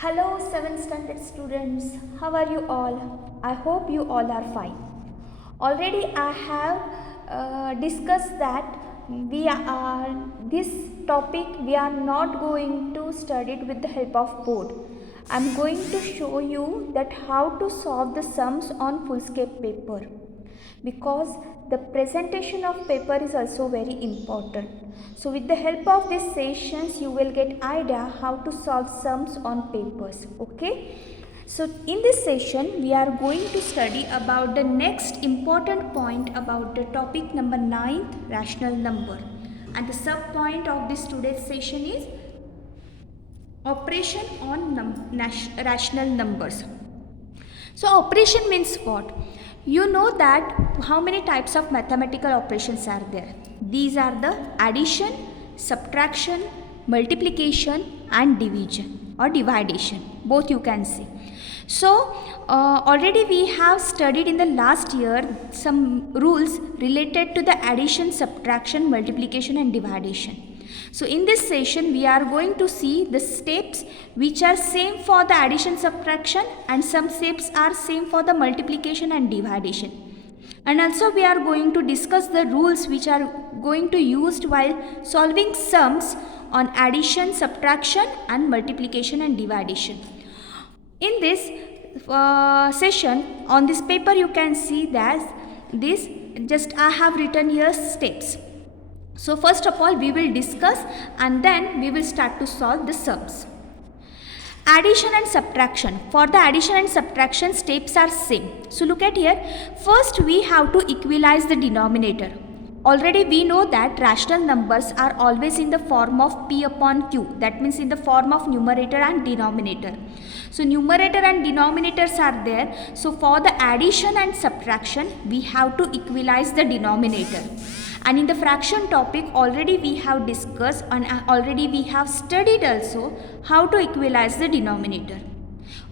Hello, 7th standard students. How are you all? I hope you all are fine. Already, I have discussed that this topic we are not going to study it with the help of board. I am going to show you that how to solve the sums on Fullscape paper, because the presentation of paper is also very important. So with the help of these sessions you will get idea how to solve sums on papers. Okay, so in this session we are going to study about the next important point about the topic number 9th, rational number, and the sub point of this today's session is operation on rational numbers. So operation means what? You know that how many types of mathematical operations are there. These are the addition, subtraction, multiplication and division or dividation. Both you can see. So already we have studied in the last year some rules related to the addition, subtraction, multiplication and division. So in this session we are going to see the steps which are same for the addition, subtraction, and some steps are same for the multiplication and division. And also we are going to discuss the rules which are going to used while solving sums on addition, subtraction and multiplication and division. In this session on this paper you can see that this just I have written here steps. So first of all we will discuss and then we will start to solve the sums. Addition and subtraction. For the addition and subtraction steps are same. So look at here. First we have to equalize the denominator. Already we know that rational numbers are always in the form of P upon Q. That means in the form of numerator and denominator. So numerator and denominators are there. So for the addition and subtraction we have to equalize the denominator. And in the fraction topic already we have discussed and already we have studied also how to equalize the denominator.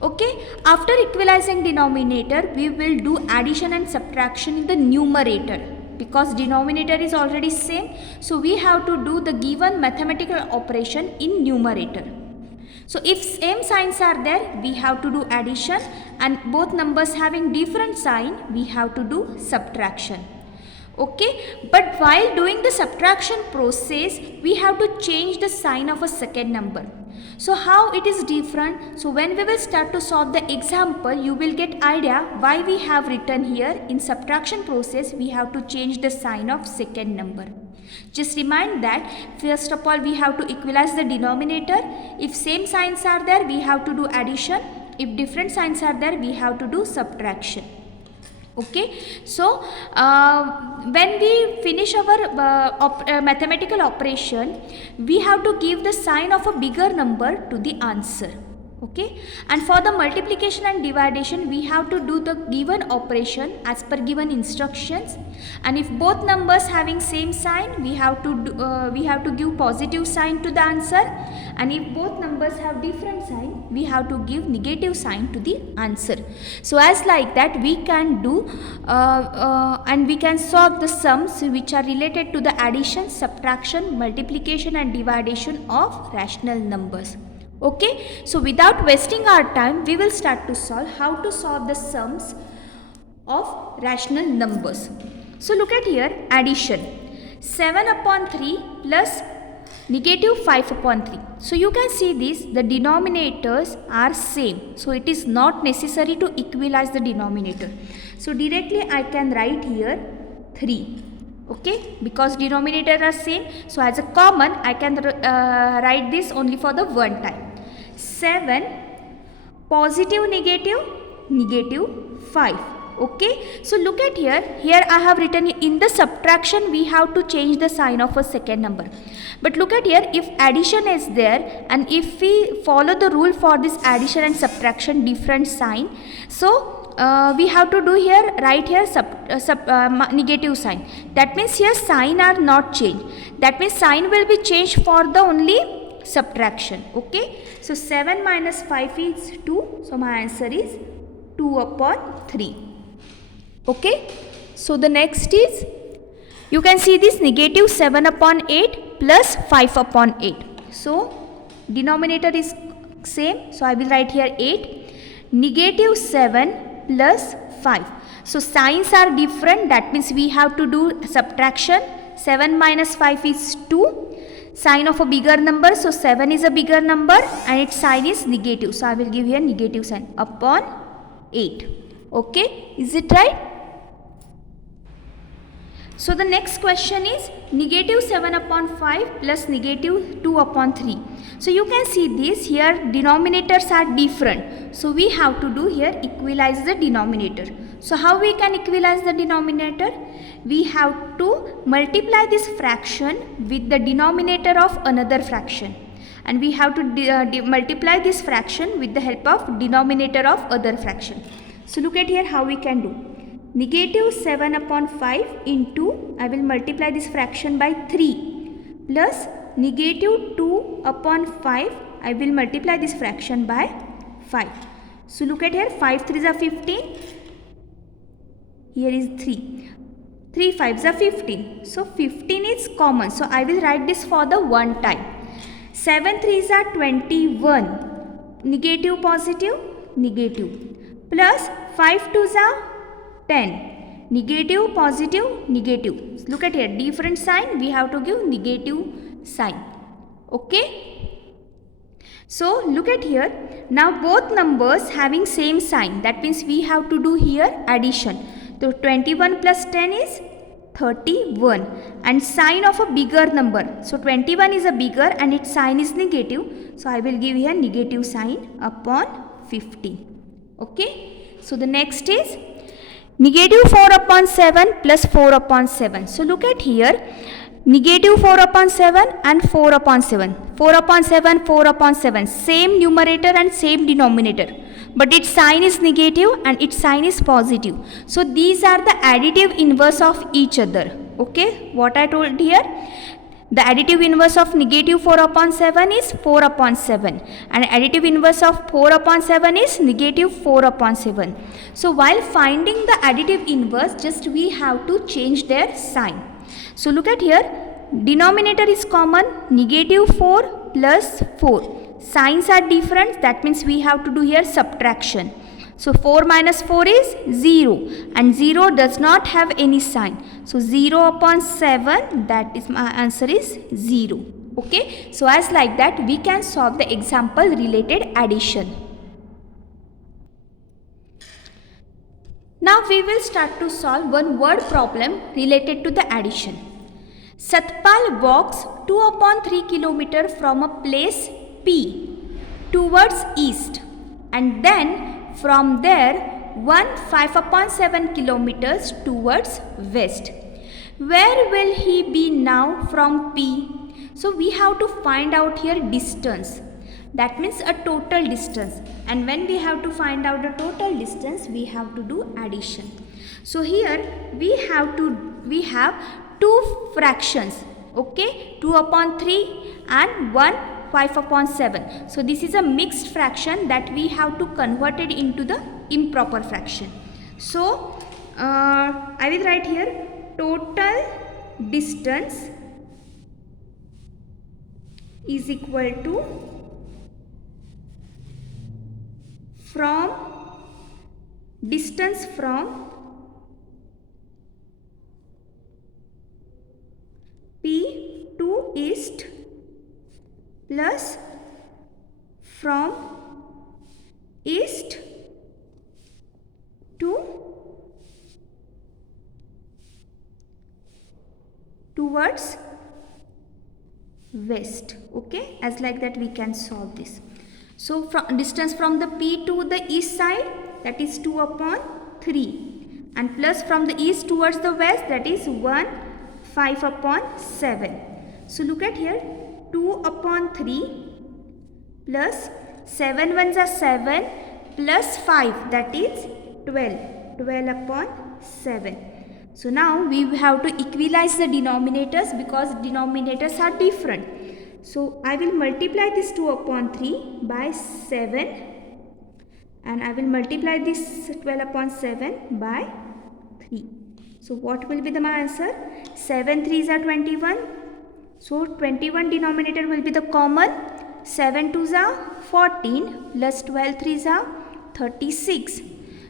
Okay, after equalizing denominator we will do addition and subtraction in the numerator, because denominator is already same. So we have to do the given mathematical operation in numerator. So if same signs are there we have to do addition, and both numbers having different sign we have to do subtraction. Okay, but while doing the subtraction process we have to change the sign of a second number. So how it is different? So when we will start to solve the example you will get idea why we have written here in subtraction process we have to change the sign of second number. Just remind that first of all we have to equalize the denominator. If same signs are there we have to do addition. If different signs are there we have to do subtraction. Okay, so when we finish our mathematical operation we have to give the sign of a bigger number to the answer. Okay, and for the multiplication and division we have to do the given operation as per given instructions, and if both numbers having same sign we have to give positive sign to the answer, and if both numbers have different sign we have to give negative sign to the answer. So as like that we can do and we can solve the sums which are related to the addition, subtraction, multiplication and division of rational numbers. Okay, so without wasting our time we will start to solve how to solve the sums of rational numbers. So look at here, addition 7 upon 3 plus negative 5 upon 3. So you can see this, the denominators are same, so it is not necessary to equalize the denominator. So directly I can write here 3. Okay, because denominator are same, so as a common I can write this only for the one time. 7 positive negative negative 5. Okay, so look at here I have written in the subtraction we have to change the sign of a second number. But look at here, if addition is there and if we follow the rule for this addition and subtraction different sign, so we have to do here right here negative sign. That means here sign are not changed. That means sign will be changed for the only subtraction. Okay, so 7 minus 5 is 2. So my answer is 2 upon 3. Okay, so the next is you can see this negative 7 upon 8 plus 5 upon 8. So denominator is same. So I will write here 8. Negative 7 plus 5. So signs are different. That means we have to do subtraction. 7 minus 5 is 2. Sign of a bigger number. So 7 is a bigger number and its sign is negative. So I will give here negative sign upon 8. Okay. Is it right? So the next question is negative 7 upon 5 plus negative 2 upon 3. So you can see this here denominators are different. So we have to do here equalize the denominator. So how we can equalize the denominator? We have to multiply this fraction with the denominator of another fraction. And we have to multiply this fraction with the help of denominator of other fraction. So look at here how we can do. Negative 7 upon 5 into, I will multiply this fraction by 3 plus negative 2 upon 5, I will multiply this fraction by 5. So look at here, 5 3s are 15, here is 3. 3 5s are 15, so 15 is common, so I will write this for the one time. 7 3s are 21, negative positive, negative, plus 5 2s are 10, negative positive, negative. Look at here, different sign, we have to give negative sign. Okay. So look at here, now both numbers having same sign, that means we have to do here addition. So 21 plus 10 is 31 and sign of a bigger number. So 21 is a bigger and its sign is negative. So I will give here negative sign upon 15. Okay. So the next is negative 4 upon 7 plus 4 upon 7. So look at here, negative 4 upon 7 and 4 upon 7. 4 upon 7, 4 upon 7. Same numerator and same denominator. But its sign is negative and its sign is positive. So these are the additive inverse of each other. Okay, what I told here? The additive inverse of negative 4 upon 7 is 4 upon 7. And additive inverse of 4 upon 7 is negative 4 upon 7. So while finding the additive inverse, just we have to change their sign. So look at here, denominator is common, negative 4 plus 4. Signs are different, that means we have to do here subtraction. So 4 minus 4 is 0 and 0 does not have any sign. So 0 upon 7, that is my answer is 0. Okay. So as like that we can solve the example related addition. Now we will start to solve one word problem related to the addition. Satpal walks 2 upon 3 kilometers from a place P towards east and then from there 5 upon 7 kilometers towards west. Where will he be now from P? So we have to find out here distance. That means a total distance. And when we have to find out the total distance, we have to do addition. So here we have two fractions. Okay, 2 upon 3 and 5 upon 7. So this is a mixed fraction that we have to convert it into the improper fraction. So I will write here total distance is equal to distance from P to east plus from east to towards west. Okay, as like that we can solve this. So from distance from the P to the east side, that is 2 upon 3 and plus from the east towards the west, that is 5 upon 7. So look at here, 2 upon 3 plus 7 ones are 7 plus 5, that is 12 upon 7. So now we have to equalize the denominators because denominators are different. So I will multiply this 2 upon 3 by 7 and I will multiply this 12 upon 7 by 3. So what will be my answer? 7 3s are 21. So 21 denominator will be the common. 7 2s are 14 plus 12 3s are 36.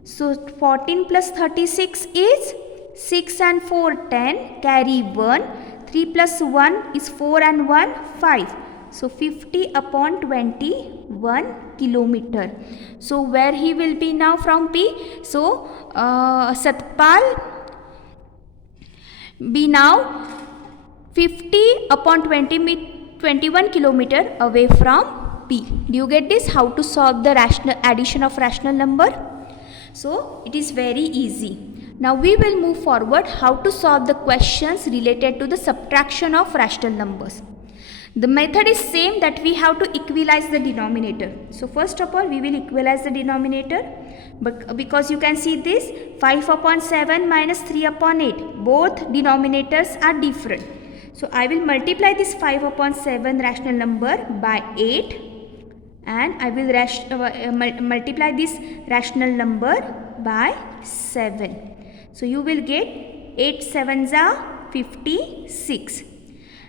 So 14 plus 36 is 6 and 4 10, carry 1. 3 plus 1 is 4 and 1 5. So 50 upon 21 kilometer. So where he will be now from P? So Satpal be now 50 upon 21 kilometer away from P. Do you get this? How to solve the rational addition of rational number? So it is very easy. Now we will move forward how to solve the questions related to the subtraction of rational numbers. The method is same, that we have to equalize the denominator. So first of all we will equalize the denominator, but because you can see this 5 upon 7 minus 3 upon 8, both denominators are different. So I will multiply this 5 upon 7 rational number by 8, and I will multiply this rational number by 7. So you will get 8 7s are 56.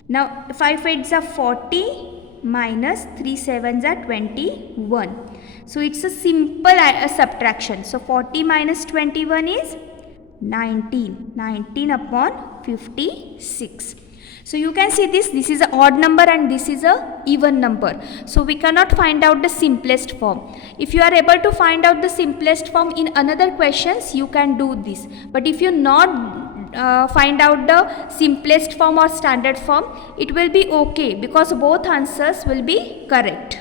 Now 5 8s are 40 minus 3 7s are 21. So it's a simple subtraction. So 40 minus 21 is 19. 19 upon 56. So you can see this is an odd number and this is a even number. So we cannot find out the simplest form. If you are able to find out the simplest form in another questions, you can do this. But if you not find out the simplest form or standard form, it will be okay, because both answers will be correct.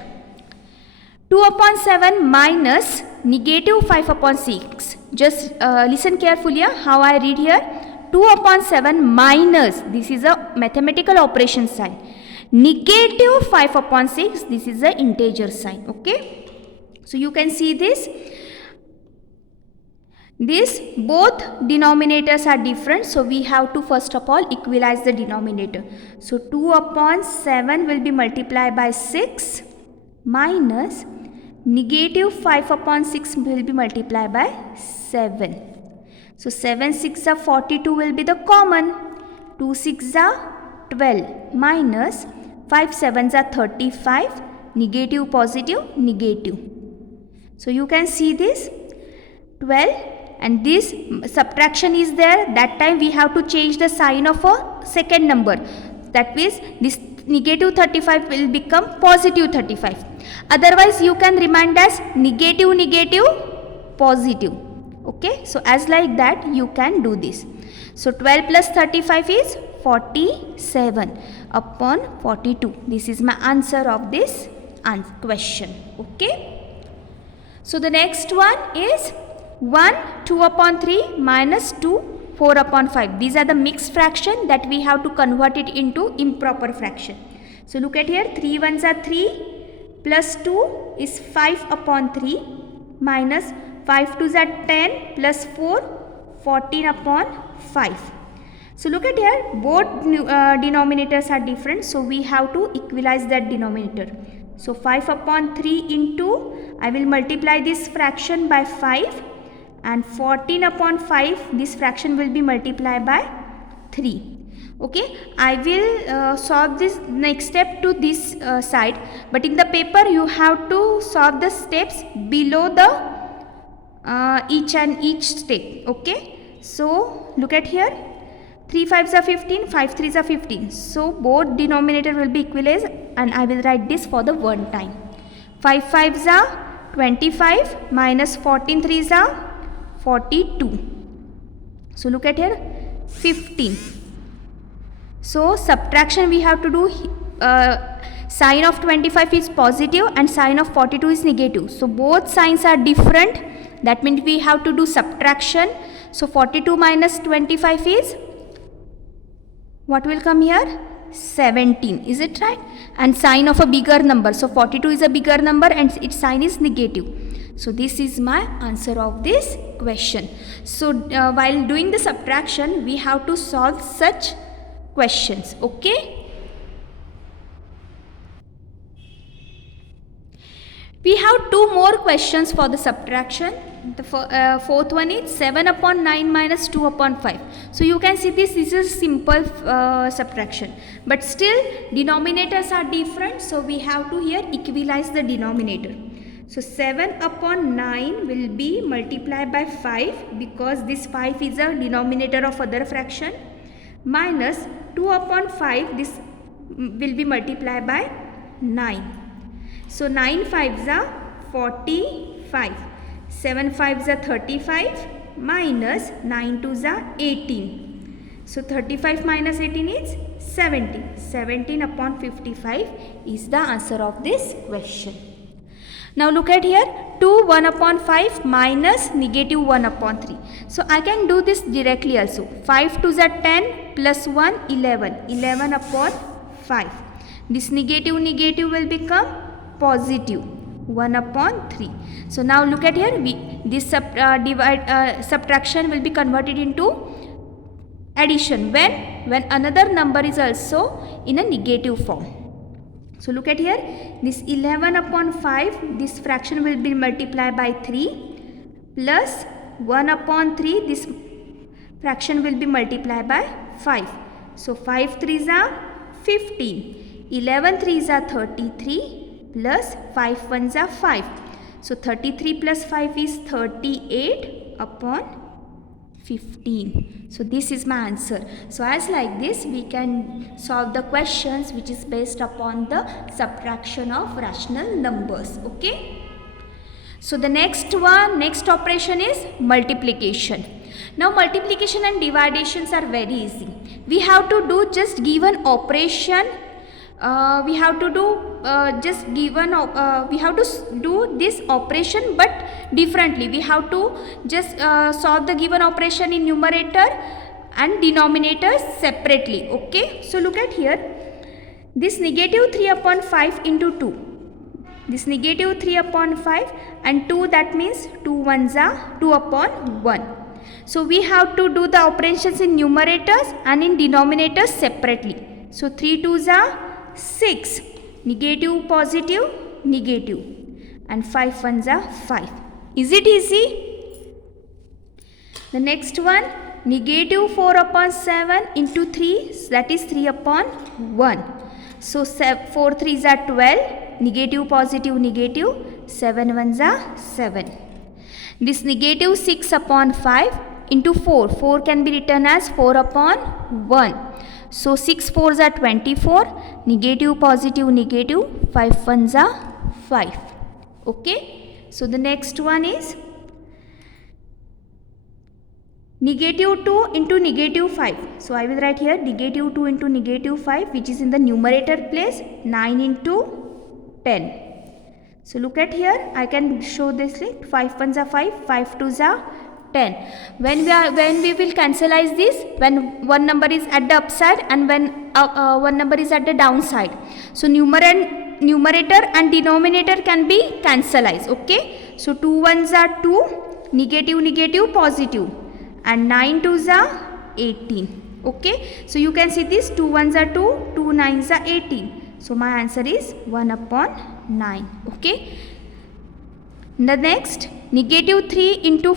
2 upon 7 minus negative 5 upon 6. Just listen carefully how I read here. 2 upon 7 minus, this is a mathematical operation sign. Negative 5 upon 6, this is a integer sign. Okay. So you can see this. This both denominators are different. So we have to first of all equalize the denominator. So 2 upon 7 will be multiplied by 6 minus negative 5 upon 6 will be multiplied by 7. So 7 6 are 42 will be the common. 2 6 are 12 minus 5 7s are 35. Negative positive negative. So you can see this 12 and this subtraction is there. That time we have to change the sign of a second number. That means this negative 35 will become positive 35. Otherwise you can remind as negative negative positive. Okay, so as like that you can do this. So 12 plus 35 is 47 upon 42. This is my answer of this question. Okay. So the next one is 1 2 upon 3 minus 2 4 upon 5. These are the mixed fraction that we have to convert it into improper fraction. So look at here, 3 1s are 3 plus 2 is 5 upon 3 minus 5 2s are 10 plus 4 14 upon 5. So look at here, both denominators are different. So we have to equalize that denominator. So 5 upon 3 into, I will multiply this fraction by 5, and 14 upon 5, this fraction will be multiplied by 3. Okay, I will solve this next step to this side, but in the paper you have to solve the steps below the each step. Okay, so look at here, 3 5s are 15, 5 3s are 15. So both denominator will be equalized, and I will write this for the one time. 5 5s are 25 minus 14 3s are 42. So look at here, 15. So subtraction we have to do, sign of 25 is positive and sign of 42 is negative. So both signs are different. That means we have to do subtraction. So 42 minus 25 is, what will come here? 17. Is it right? And sign of a bigger number. So 42 is a bigger number and its sign is negative. So this is my answer of this question. So while doing the subtraction, we have to solve such questions. Okay. We have two more questions for the subtraction. The fourth one is 7 upon 9 minus 2 upon 5. So you can see this is a simple subtraction, but still denominators are different, so we have to here equalize the denominator. So 7 upon 9 will be multiplied by 5 because this 5 is a denominator of other fraction, minus 2 upon 5, this will be multiplied by 9. So 9 5s are 45, 7 5s are 35, minus 9 2s are 18. So 35 minus 18 is 17. 17 upon 55 is the answer of this question. Now look at here, 2 1 upon 5 minus negative 1 upon 3. So I can do this directly also. 5 2s are 10 plus 1 11. 11 upon 5. This negative will become positive 1 upon 3. So now look at here, this subtraction will be converted into addition when another number is also in a negative form. So look at here, this 11 upon 5, this fraction will be multiplied by 3, plus 1 upon 3, this fraction will be multiplied by 5. So 5 3s are 15, 11 3s are 33, plus 5 1s are 5. So 33 plus 5 is 38 upon 15. So this is my answer. So as like this, we can solve the questions which is based upon the subtraction of rational numbers. Okay. So the next operation is multiplication. Now multiplication and divisions are very easy. We have to do just given operation. We have to do this operation but differently. We have to just solve the given operation in numerator and denominator separately. Okay, so look at here, this negative 3 upon 5 into 2, this negative 3 upon 5 and 2, that means 2 1s are 2 upon 1. So we have to do the operations in numerators and in denominators separately. So 3 2s are 6, negative positive negative, and 5 1s are 5. Is it easy? The next one, negative 4 upon 7 into 3, that is 3 upon 1. So 4 3s are 12, negative positive negative, 7 1s are 7. This negative 6 upon 5 into 4, 4 can be written as 4 upon 1. So 6 4s are 24, negative positive negative, 5 1s are 5. Okay. So the next one is negative 2 into negative 5. So I will write here negative 2 into negative 5, which is in the numerator place, 9 into 10. So look at here, I can show this like 5 1s are 5, 5 2s are 10. When we will cancelize this, when one number is at the upside and when one number is at the downside. So numerator and denominator can be cancellized. Okay, so 2 1s are 2, negative negative positive, and 9 2s are 18. Okay, so you can see this, 2 1s are 2, 2 9s are 18. So my answer is 1 upon 9. Okay. The next, negative 3 into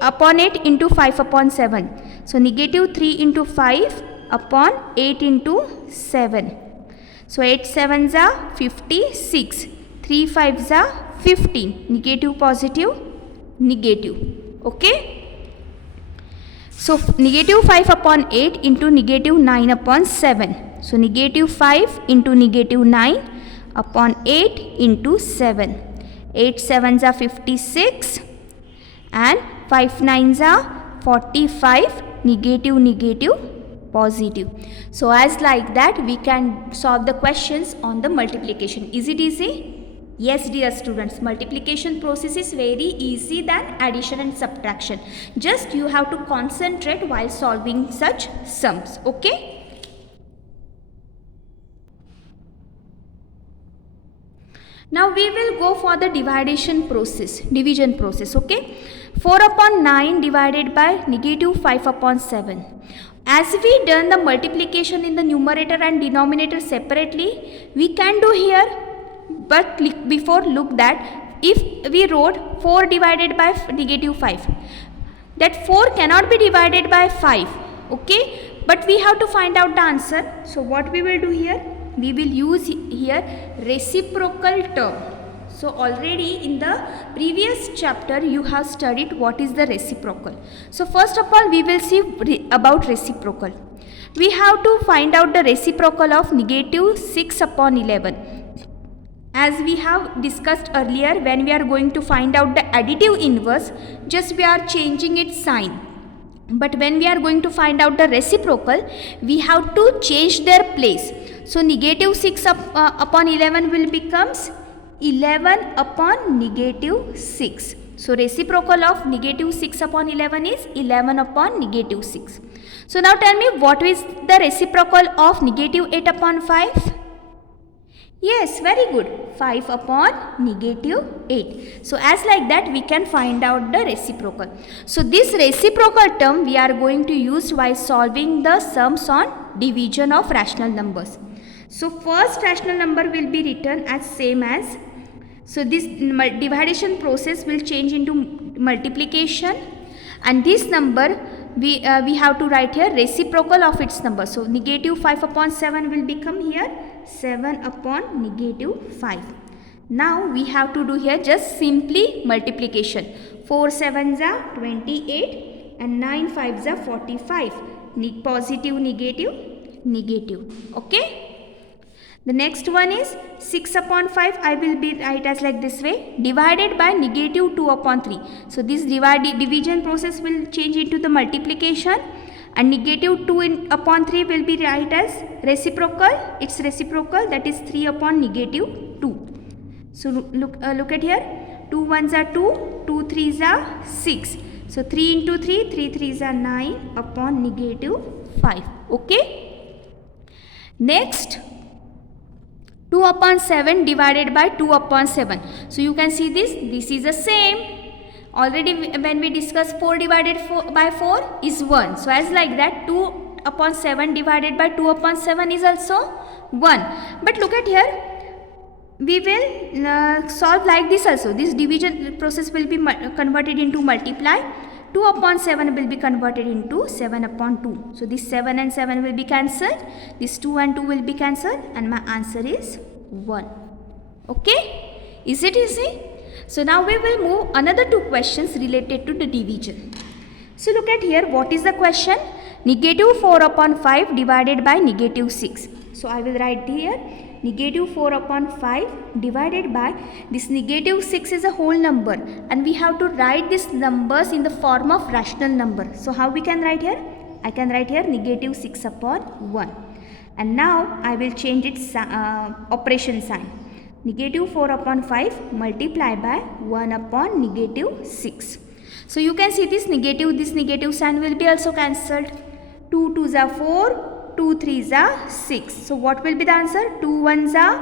upon 8 into 5 upon 7. So negative 3 into 5 upon 8 into 7. So 8 7s are 56, 3 5s are 15, negative positive negative. Okay. So negative 5 upon 8 into negative 9 upon 7. So negative 5 into negative 9 upon 8 into 7. 8 7s are 56 and 5 9s are 45, negative negative positive. So as like that, we can solve the questions on the multiplication. Is it easy? Yes dear students, multiplication process is very easy than addition and subtraction. Just you have to concentrate while solving such sums. Okay. Now we will go for the division process. Okay. 4 upon 9 divided by negative 5 upon 7. As we done the multiplication in the numerator and denominator separately, we can do here, but before look that if we wrote 4 divided by negative 5, that 4 cannot be divided by 5, okay, but we have to find out the answer. So what we will do here, we will use here reciprocal term. So already in the previous chapter you have studied what is the reciprocal. So first of all we will see about reciprocal. We have to find out the reciprocal of negative 6 upon 11. As we have discussed earlier, when we are going to find out the additive inverse, just we are changing its sign. But when we are going to find out the reciprocal, we have to change their place. So negative 6 upon 11 will becomes 11 upon negative 6. So reciprocal of negative 6 upon 11 is 11 upon negative 6. So now tell me, what is the reciprocal of negative 8 upon 5? Yes, very good. 5 upon negative 8. So as like that we can find out the reciprocal. So this reciprocal term we are going to use while solving the sums on division of rational numbers. So first rational number will be written as same as. So this division process will change into multiplication, and this number we have to write here reciprocal of its number. So negative 5 upon 7 will become here 7 upon negative 5. Now we have to do here just simply multiplication. 4 7s are 28 and 9 5s are 45. Positive, negative, negative. Okay. The next one is 6 upon 5. I will be write as like this way, divided by negative 2 upon 3. So this division process will change into the multiplication, and negative 2 upon 3 will be write as reciprocal. Its reciprocal, that is 3 upon negative 2. So look at here, 2 1s are 2, 2 3s are 6. So 3 into 3, 3 3s are 9 upon negative 5. Okay. Next, 2 upon 7 divided by 2 upon 7. So you can see this is the same. Already when we discuss 4 divided by 4 is 1. So as like that 2 upon 7 divided by 2 upon 7 is also 1. But look at here, we will solve like this also. This division process will be converted into multiply. 2 upon 7 will be converted into 7 upon 2. So this 7 and 7 will be cancelled. This 2 and 2 will be cancelled, and my answer is 1. Okay? Is it easy? So now we will move another 2 questions related to the division. So look at here, what is the question? Negative 4 upon 5 divided by negative 6. So I will write here negative 4 upon 5 divided by this negative 6 is a whole number, and we have to write these numbers in the form of rational number. So how we can write here? I can write here negative 6 upon 1, and now I will change its operation sign. Negative 4 upon 5 multiply by 1 upon negative 6. So you can see this negative sign will be also cancelled. 2 2s are 4, 2 3s are 6. So what will be the answer? 2 1s are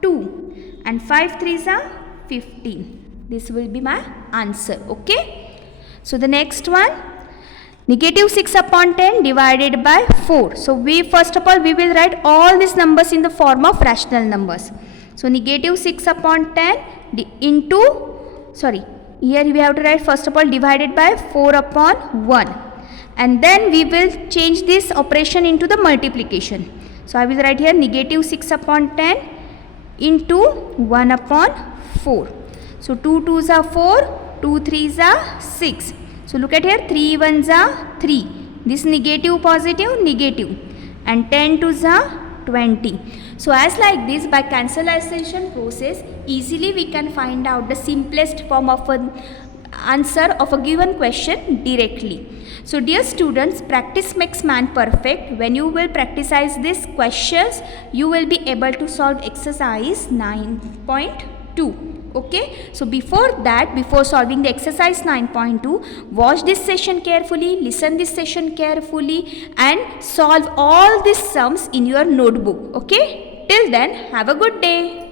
2 and 5 3s are 15. This will be my answer. Okay. So the next one, negative 6 upon 10 divided by 4. So we first of all we will write all these numbers in the form of rational numbers. So negative 6 upon 10 here we have to write first of all divided by 4 upon 1. And then we will change this operation into the multiplication. So I will write here negative 6 upon 10 into 1 upon 4. So 2 2s are 4, 2 3s are 6. So look at here, 3 1s are 3. This negative, positive, negative, and 10 2s are 20. So as like this, by cancellation process, easily we can find out the simplest form of an answer of a given question directly. So dear students, practice makes man perfect. When you will practice these questions, you will be able to solve exercise 9.2. Okay. So before solving the exercise 9.2, watch this session carefully, listen this session carefully, and solve all these sums in your notebook. Okay. Till then, have a good day.